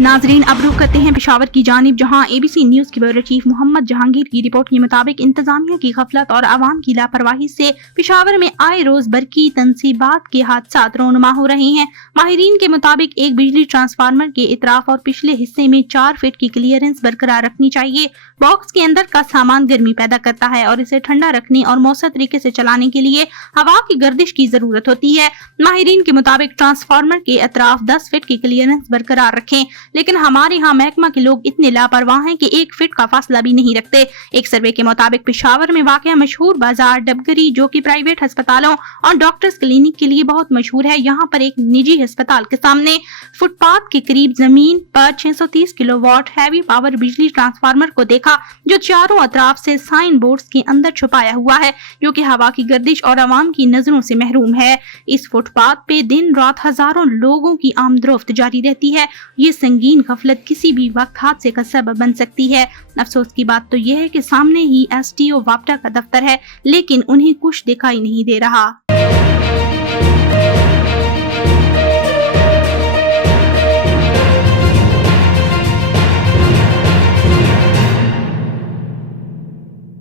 नाजरीन, अब रुख करते हैं पेशावर की जानिब, जहां एबीसी न्यूज की ब्यूरो चीफ मोहम्मद जहांगीर की रिपोर्ट के मुताबिक इंतजामिया की गफलत और आवाम की लापरवाही से पेशावर में आए रोज बरकी तनसीबात के हादसात रोनुमा हो रहे हैं। माहिरीन के मुताबिक एक बिजली ट्रांसफार्मर के इतराफ और पिछले हिस्से में 4 फीट की क्लियरेंस बरकरार रखनी चाहिए। बॉक्स के अंदर का सामान गर्मी पैदा करता है और इसे ठंडा रखने और मौसर तरीके से चलाने के लिए हवा की गर्दिश की जरूरत होती है। माहिरीन के मुताबिक ट्रांसफार्मर के अतराफ 10 फीट की क्लियरेंस बरकरार रखें, लेकिन हमारे यहाँ महकमा के लोग इतने लापरवाह हैं कि 1 फीट का फासला भी नहीं रखते। एक सर्वे के मुताबिक पेशावर में वाक़या मशहूर बाजार डबगरी, जो कि प्राइवेट अस्पतालों और डॉक्टर्स क्लिनिक के लिए बहुत मशहूर है, यहाँ पर एक निजी अस्पताल के सामने फुटपाथ के करीब जमीन पर 630 किलोवाट हैवी पावर बिजली ट्रांसफार्मर को देखा, जो चारों अतराफ से साइन बोर्ड्स के अंदर छुपाया हुआ है, जो कि हवा की गर्दिश और आवाम की नजरों से महरूम है। इस फुटपाथ पे दिन रात हजारों लोगों की आमदोरफ्त जारी रहती है। ये संगीन गफलत किसी भी वक्त हादसे का सबब बन सकती है। अफसोस की बात तो यह है कि सामने ही STO वापटा का दफ्तर है, लेकिन उन्हें कुछ दिखाई नहीं दे रहा।